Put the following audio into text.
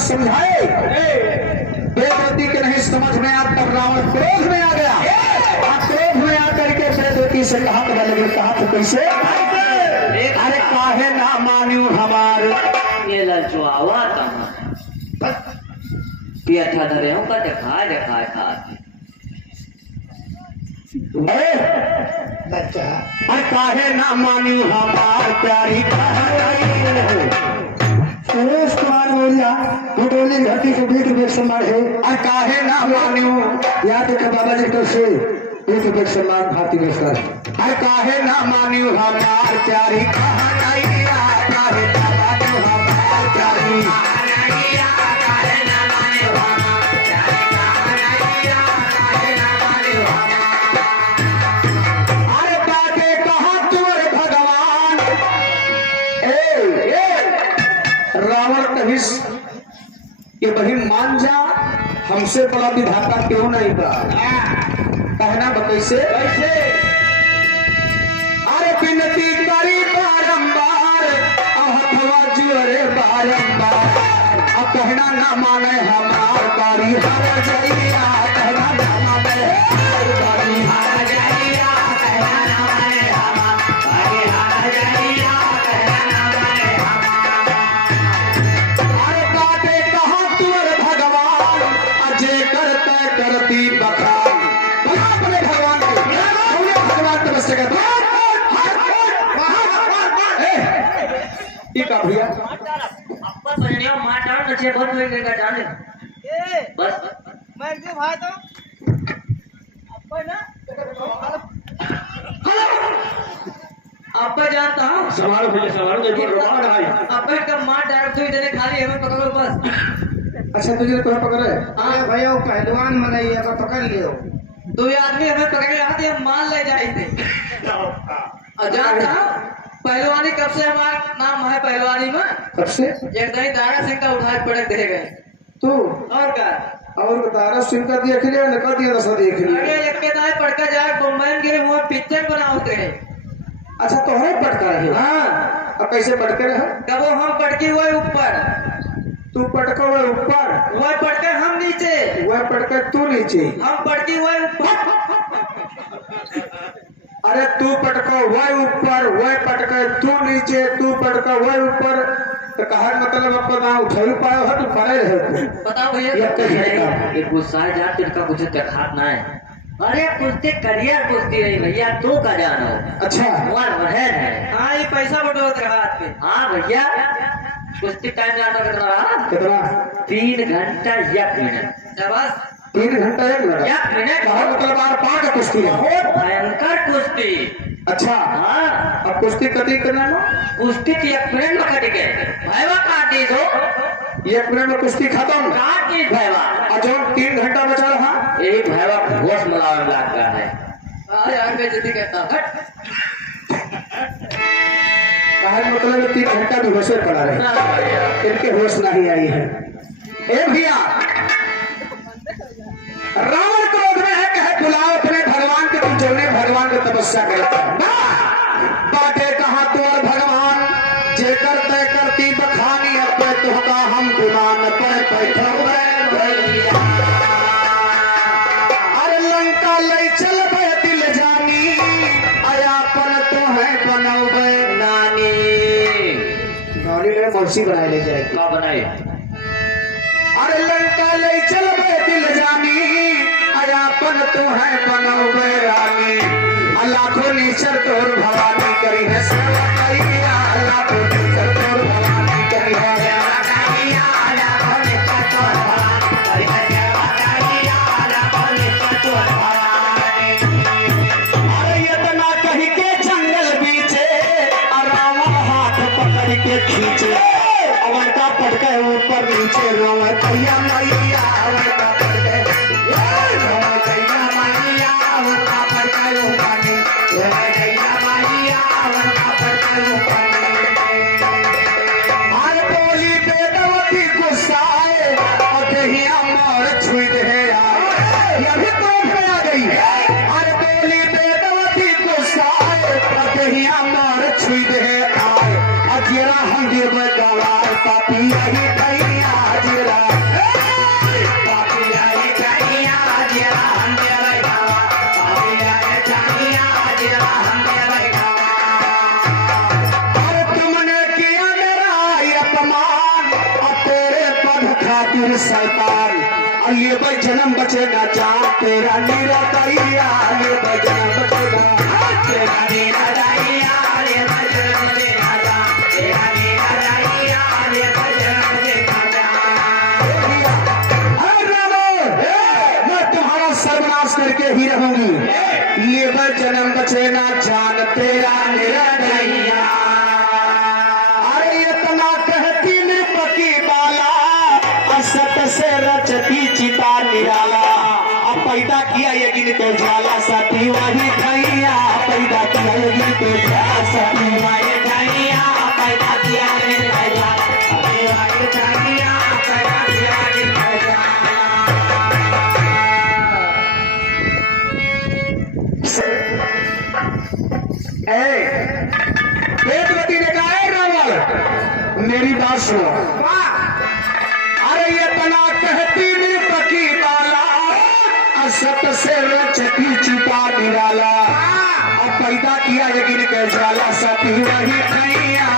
समझाए, वेदवती के नहीं समझ में आ, तब रावण क्रोध में आ गया। क्रोध में आकर के वेदवती से कहा तो कैसे, अरे काहे ना मान्यू हमार ये ललचुआवा था ये अच्छा धरे हूँ का देखा था बच्चा, अरे काहे ना मान्यू हमार प्यारी सुरेश कुमार बोलिया भुटोली घाटी के बीच में सम्मान है। अरे काहे ना मान्यू याद के बाबा जी तो से बीच में सम्मान भारती में सर। अरे काहे ना मान्यू हमार प्यारी कहानिया, काहे ना मान्यू हमार प्यारी ये बही मान जा, हमसे बड़ा विधाता क्यों नहीं बा। कहना कैसे, अरे विनती करी बारंबार अहवा जुअरे बारंबार, अब कहना ना माने हमार कारी हर जइया, कहना ना माने कारी हर जइया, कहना ना माने हमार कारी हर जइया, कहना ना माने हमार। अरे बाटे कहा तुअर भगवान अजय करते करती बखान, अपने भगवान को भगवान तपस्या करते का भैया अप्पा बनिया मार डाल बच्चे बहुत होई गएगा जाने बस मैं दे भाई तो अप्पा ना अप्पा जानता हूँ सवाल भैया सवाल देखो रोमान भाई। अप्पा का मार डाल तो इधर खाली हमें पकड़ो बस। अच्छा तुझे तोरा पकड़े, हाँ भैया वो पहलवान मनाई अगर पकड़ लियो दो आदमी हमें पकड़ रहा थे, हम मान ले जाए थे। और जानता हूँ पहलवानी कब से हमारा नाम है पहलवानी में, कब से जगदई दारा सिंह का उधार पड़क दे गए तू और क्या और तारा सिंह का देख लिया नका दिया दसा देख लिया। अरे एक के दाए पड़का जाए बम्बई में गिरे हुए पिक्चर बनाते हैं। अच्छा तोहरे पटका है। हाँ अब कैसे पटके रहे, कब हम पटकी हुए ऊपर, तू पटका हुआ ऊपर, वह पटके हम नीचे, वह पटका तू नीचे। हम पटकी हुए ऊपर। अरे तू पटका वह ऊपर, वह पटका तू नीचे, तू पटका वह ऊपर, तो कहा मतलब अपन ना उठा पाए हो तो पड़े रहे। बताओ भैया ये गुस्सा है जान तिनका कुछ दिखात ना है। अरे कुश्ती करियर कुश्ती रही भैया तू का जानो। अच्छा तुम्हारा बहन है। हाँ ये पैसा बटोर रहा हाथ में। हाँ भैया कुश्ती टाइम जानो कितना 3 घंटा 1 मिनट। शाबाश 3 घंटा 1 मिनट। 1 मिनट कहा मतलब आर पार का कुश्ती है, बहुत भयंकर कुश्ती। अच्छा हाँ अब कुश्ती कटी करना है कुश्ती तो 1 मिनट में कट गए भैया काट दी दो 1 मिनट में कुश्ती खत्म काट दी भैया। और जो 3 घंटा बचा रहा यही भैया होश मलावन लगता है। यार मैं जल्दी कहता हट कहा मतलब 3 घंटा भी होश पड़ा रहे, इनके होश नहीं आई है। ए भैया रावण क्रोध में है, कहे बुलाओ अपने भगवान के, तुम जलने भगवान की तपस्या करते बाटे कहा तो और भगवान जे करते करती बखानी अपने तुहका हम गुमान पर बैठो। अरे लंका ले चल दिल जानी अयापन तो है बनोबे नानी। नानी ने मौसी बनाए ले जाए क्या बनाए। अरे लंका ले चल दिल जानी अयापन तो है बनोबे रानी। लाखों नीचर तोर भवानी करी है सेवा करिया, लाखों नीचर तोर भवानी करी है सेवा करिया, लाखों नीचर तोर भवानी करी है सेवा करिया, लाखों नीचर तोर भवानी। अरे इतना कही के जंगल बीचे रावण हाथ पकड़ के खींचे, अवन का पटके ऊपर नीचे रोवे कैया मैया, अवन का पटके रोवे कैया मैया, अवन का पटके ऊपर रोवे कैया मैया, अवन का पटके ऊपर। अरे बोली बेदवती गुस्साए और दहिया मोर छुई दे आए, ये भी तो आ गई। अरे बोली बेदवती गुस्साए और दहिया मोर छुई दे आए, अजरा हंदी में गवार पापी रही कैया, अजरा खातिर शैतान ये भाई जन्म बचे ना जान तेरा नीरा दैया ये भाई जन्म बचे ना तेरा नीरा दैया ये भाई जन्म बचे ना जान तेरा नीरा दैया ये भाई जन्म बचे ना जान। मैं तुम्हारा सर्वनाश करके ही रहूंगी ये भाई जन्म बचे ना जान तेरा नीरा दैया। अरे इतना कहती नृपति बाला असत से रचती चिता निराला अब पैदा किया यज्ञ तो ज्वाला सती वही भैया पैदा किया यज्ञ तो ज्वाला सती वही भैया पैदा किया यज्ञ तो ज्वाला सती वही भैया पैदा किया यज्ञ तो ज्वाला। वेदवती ने कहा रावण मेरी बात सुनो अरे ये तना कहती नृपति बाला असत से रचती चिता निराला अब पैदा किया यज्ञ के ज्वाला सती वही भैया